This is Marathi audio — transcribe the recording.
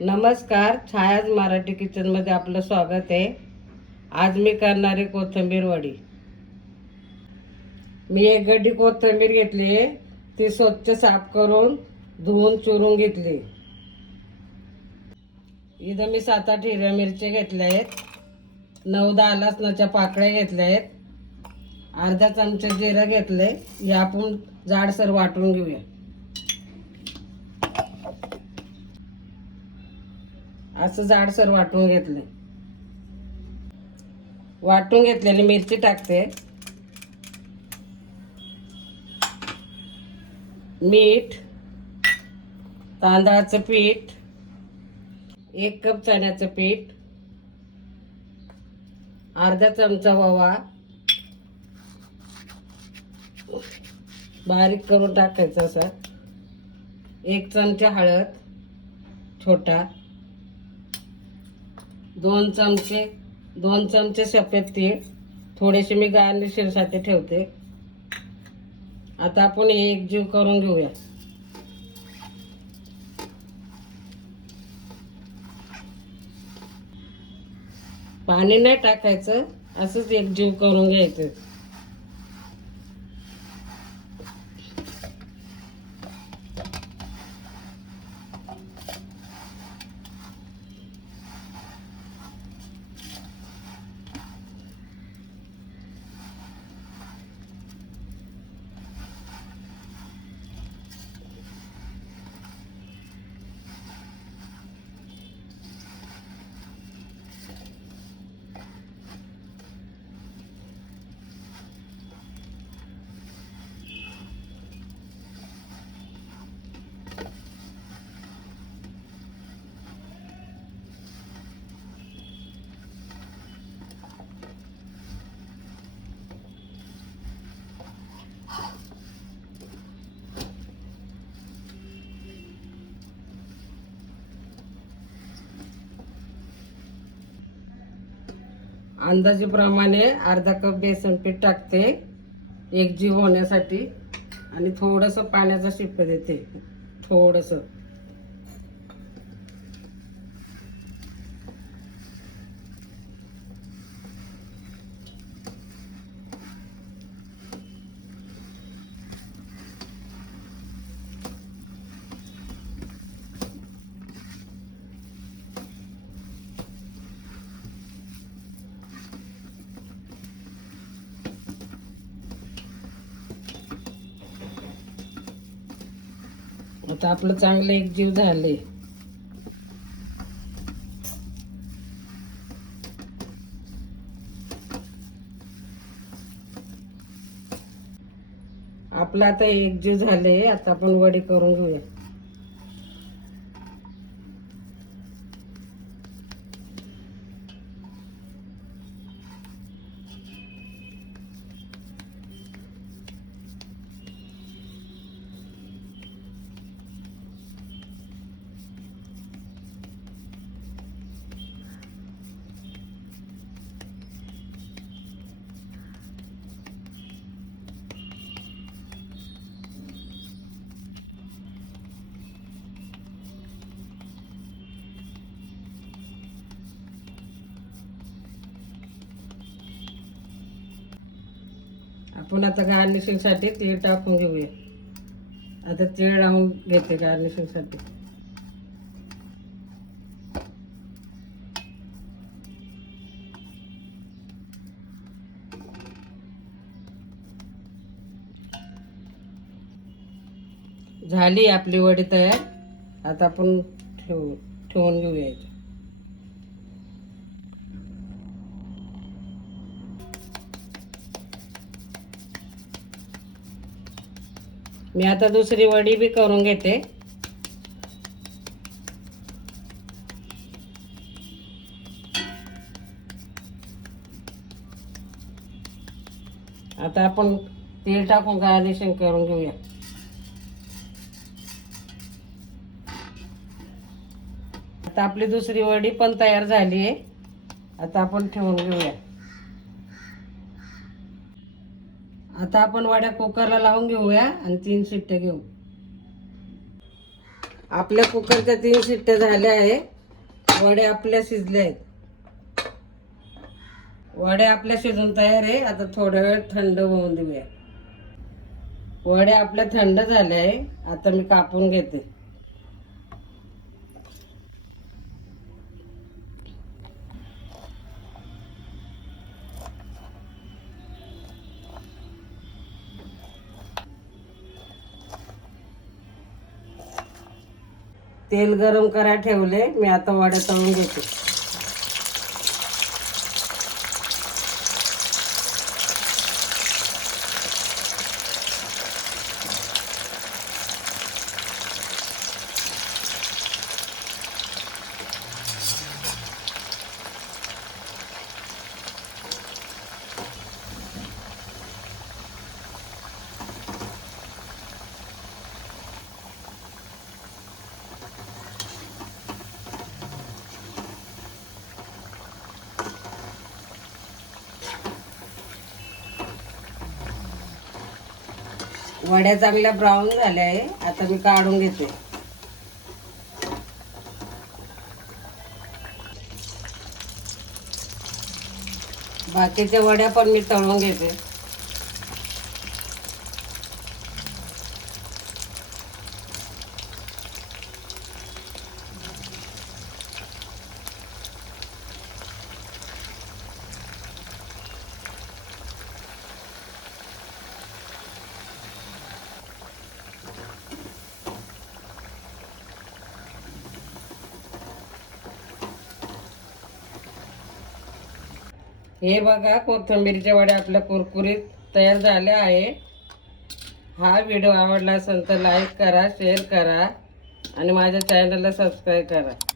नमस्कार, छायाज मराठी किचनमध्ये आपलं स्वागत आहे. आज मी करणारे कोथिंबीर वडी. मी एक गड्डी कोथिंबीर घेतली आहे. ती स्वच्छ साफ करून धुवून चुरून घेतली. इथं मी 7-8 हिरव्या मिरच्या घेतल्या आहेत. 9-10 लसणाच्या पाकळ्या घेतल्या आहेत. अर्धा चमचा जिरं घेतले. हे आपण जाडसर वाटून घेऊया. असं जाडसर वाटून घेतले. वाटून घेतलेली मिरची टाकते. मीठ, तांदळाचं पीठ, 1 कप चण्याचं पीठ, अर्धा चमचा ओवा बारीक करून टाकायचा असा. 1 चमचा हळद छोटा, 2 चमचे सफेद तीळ. थोडेसे मी गार्निशिंगसाठी ठेवते. आता आपण एकजीव करून घेऊया. पाणी नाही टाकायचं, असंच एकजीव करून घ्यायचं. अंदाजेप्रमाणे अर्धा कप बेसन पीठ टाकते एकजीव होण्यासाठी आणि थोडंसं पाण्याचा शिप देते. थोडंसं आता आपलं चांगलं एकजीव झाले. आपलं आता एकजीव झाले. आता आपण वडी करून घेऊया. आपण आता गार्निशिंगसाठी तीळ टाकून घेऊया. आता तीळ लावून घेते गार्निशिंगसाठी. झाली आपली वडी तयार. आता आपण ठेवून घेऊया. मी आता दुसरी वडी बी करून घेते. आता आपण तेल टाकून गार्निशिंग करून घेऊया. आता आपली दुसरी वडी पण तयार झाली आहे. आता आपण ठेवून घेऊया. आता आपण वड्या कुकरला लावून घेऊया आणि 3 शिट्ट्या घेऊ. आपल्या कुकरच्या 3 शिट्ट्या झाल्या आहे. वडे आपल्या शिजले आहेत. वडे आपल्या शिजून तयार आहे. आता थोडा वेळ थंड होऊन देऊया. वडे आपल्या थंड झाले आहे. आता मी कापून घेते. तेल गरम करायला ठेवले. मी आता वडे तळून घेते. वड्या चांगल्या ब्राऊन झाल्या आहे. आता मी काढून घेते. बाकीच्या वड्या पण मी तळून घेते. हे बघा, कोथिंबीरचे वडे आपल्या कुरकुरीत तयार झाले आहे. हा व्हिडिओ आवडला असेल तर लाईक करा, शेअर करा आणि माझ्या चॅनलला सबस्क्राईब करा.